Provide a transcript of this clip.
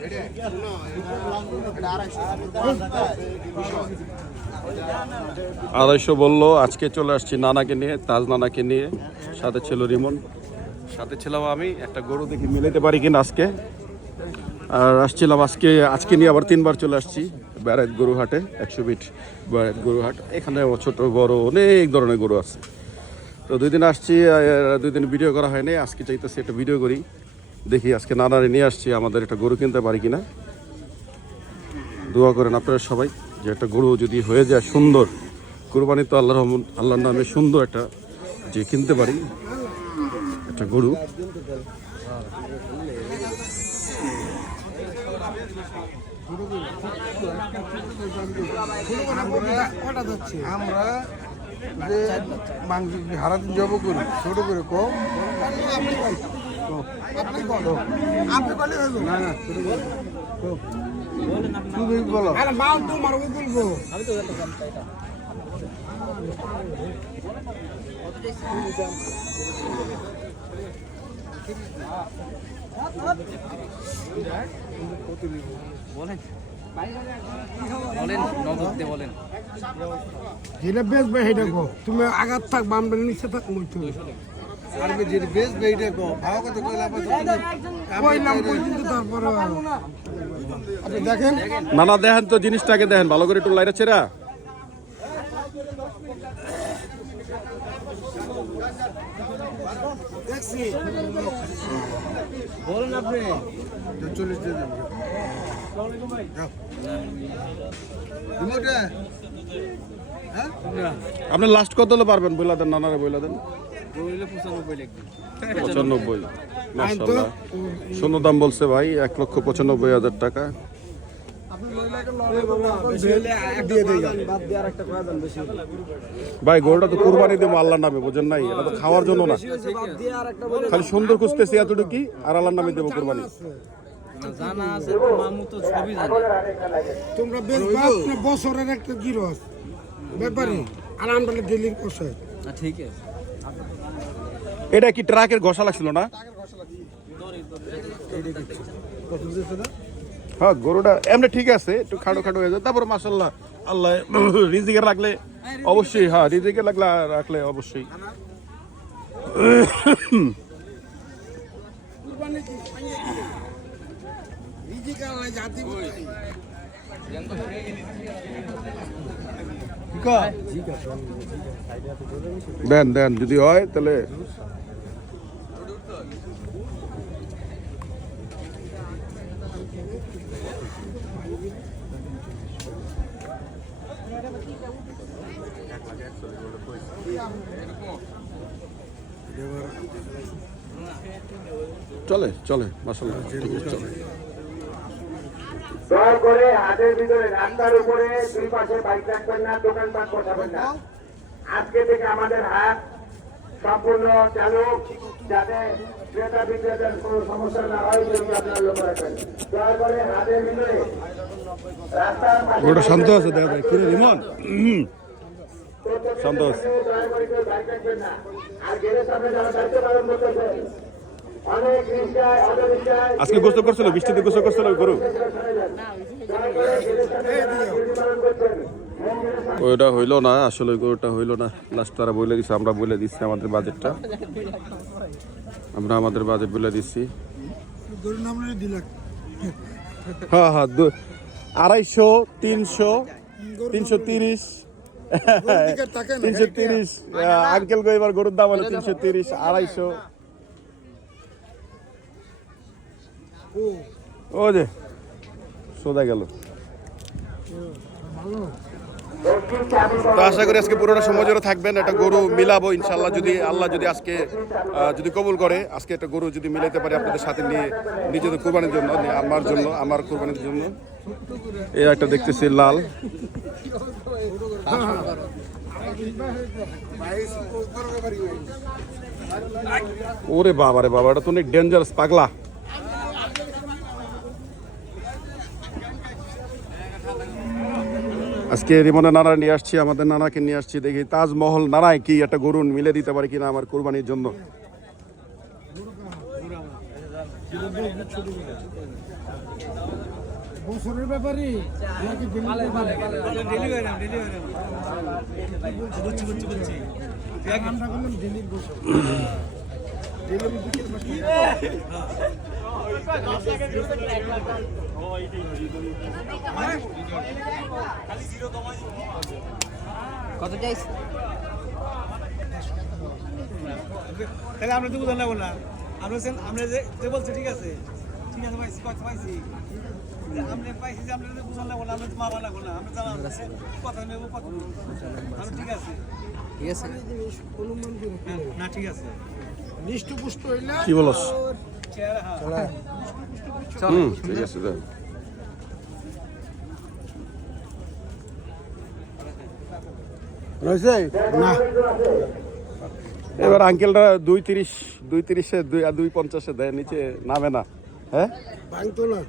250 বললো। আজকে চলে আসছি নানাকে নিয়ে, তাজ নানাকে নিয়ে, সাথে ছিল রিমন, সাথে ছিলাম আমি। একটা গরু দেখি মিলাইতে পারি কিনা আজকে। আর আসছিলাম আজকে নিয়ে আবার 3বার চলে আসছি ব্যারাত গরু হাটে, 100 ফিট ব্যারাত গরু হাট। এখানে ছোট বড় অনেক ধরনের গরু আছে। তো 2 দিন আসছি, 2 দিন ভিডিও করা হয়নি। আজকে চাইতেছি একটা ভিডিও করি, দেখি আজকে নানারে নিয়ে আসছি, আমাদের একটা গরু কিনতে পারি কিনা। দোয়া করেন আপনারা সবাই যে একটা গরু যদি হয়ে যায় সুন্দর, কুরবানি তো আল্লাহর নামে সুন্দর একটা যে কিনতে পারি একটা গরু। আমরা যে মাংস হারাদিন জব করি ছোট করে কম বলো যেটা বেচবে সেটা কো, তুমি আঘাত থাক বামটা নিচে থাক মইতে আর যেটা বেচবে এটা কো ভাও কত কইলা কইলাম কিন্তু তারপরে আপনি দেখেন নানা দেখেন তো জিনিসটাকে দেখেন ভালো করে, একটু লাইরা ছেড়া দেখছি বলেন আপনি 40 দিয়ে দেন। আপনি লাস্ট কত হলে পারবেন বইলা দেন, নানারে বইলা দেন। 95 মাশাআল্লাহ, সুন্দর দাম বলছে ভাই, 1,95,000 টাকা। ভাই গরুটা তো কুরবানি দেবো আল্লাহর নামে, বুঝেন নাই? এটা তো খাওয়ার জন্য না, খালি সুন্দর খুঁজতেছি এতটুকু, আর আল্লাহর নামে দেবো কুরবানি। জানা আছে তো, মামু তো সবই জানে। তোমরা বছরের একটা গিরস ব্যাপারে আর আমরা ডেলির পোষায়। ঠিক আছে, এটা কি ট্রাকের ঘষা লাগছিল না? হ্যাঁ গরুটা এমনি ঠিক আছে, একটু খাটো খাটো হয়ে যায়, তারপরে মাশাআল্লাহ আল্লাহ রিজিকে রাখলে অবশ্যই, হ্যাঁ রিজিকে রাখলে অবশ্যই। দেন যদি হয় তাহলে চলে মাশাআল্লাহ, ঠিক আছে চলে। দয়া করে হাটের ভিতরে রাস্তার উপরে 2 পাশে বাইক রাখবেন না, দোকানপাট বসাবেন না। আজকে থেকে আমাদের হাট সম্পূর্ণ চালু, যাতে ক্রেতা বিক্রেতার কোনো সমস্যা না হয় সেদিকে আপনারা লক্ষ্য রাখবেন। দয়া করে হাটের ভিতরে রাস্তার গরুটা শান্ত আছে, দেখা যায় কিরে রিমন শান্ত আছে। দয়া করে কেউ বাইক রাখবেন না। আর গেটের সামনে যারা দায়িত্ব পালন করতেছেন, অনেক রিক্সায় অটো রিক্সায় আজকে গোসল করছিল, বৃষ্টিতে গোসল করছিল গরু। ওইটা হইলো না, আসলে গরুটা হইলো না। লাস্ট তারা বলে দিচ্ছে, আমরা বলে দিচ্ছি আমাদের বাজেটটা, আমরা আমাদের বাজেট বলে দিচ্ছি। হ্যাঁ 250, 300, 330, 330। আঙ্কেল গো এবার গরুর দাম হলো 330, 250। ও যে সোজা গেল। তো আশা করি আজকে পুরোটা সময় জুড়ে থাকবেন, একটা গরু মিলাবো ইনশাল্লাহ, যদি আল্লাহ যদি আজকে যদি কবুল করে, আজকে একটা গরু যদি মিলাইতে পারি আপনাদের সাথে নিয়ে, নিজেদের কোরবানির জন্য, আমার কোরবানির জন্য। এই একটা দেখতেছি লাল, ওরে বাবা রে বাবা, এটা তো অনেক ডেঞ্জারাস, পাগলা। আজকে রিমনের নানা নিয়ে আসছি, আমাদের নানাকে নিয়ে আসছি, দেখি তাজমহল নানায় কি একটা গরু মিলে দিতে পারে কিনা আমার কোরবানির জন্য। বছরের ব্যাপারে নাকি দিনের ব্যাপারে? আমরা বললাম দিল্লির বছর। দিল্লির বিকেল পাঁচটা। কত চাইছ? তাহলে আমরা তো বুঝলাম না বলা আমরা যে বলছি ঠিক আছে পাইছি কথা পাইছি আমরা পাইছি যে আমরা বুঝলাম না বলা আমরা মা বানা না আমরা জানা কথা নেবো কথা আমরা ঠিক আছে ঠিক আছে অনুমান করে কি বলে? না ঠিক আছে হৃষ্টপুষ্ট হইলা কি বলস? চেহারা হ্যাঁ ঠিক আছে দেন। রয়েছে না এবার আঙ্কেলরা 2.30 আর 2.50 দেয়, নিচে নামে না। হ্যাঁ ভাঙতো না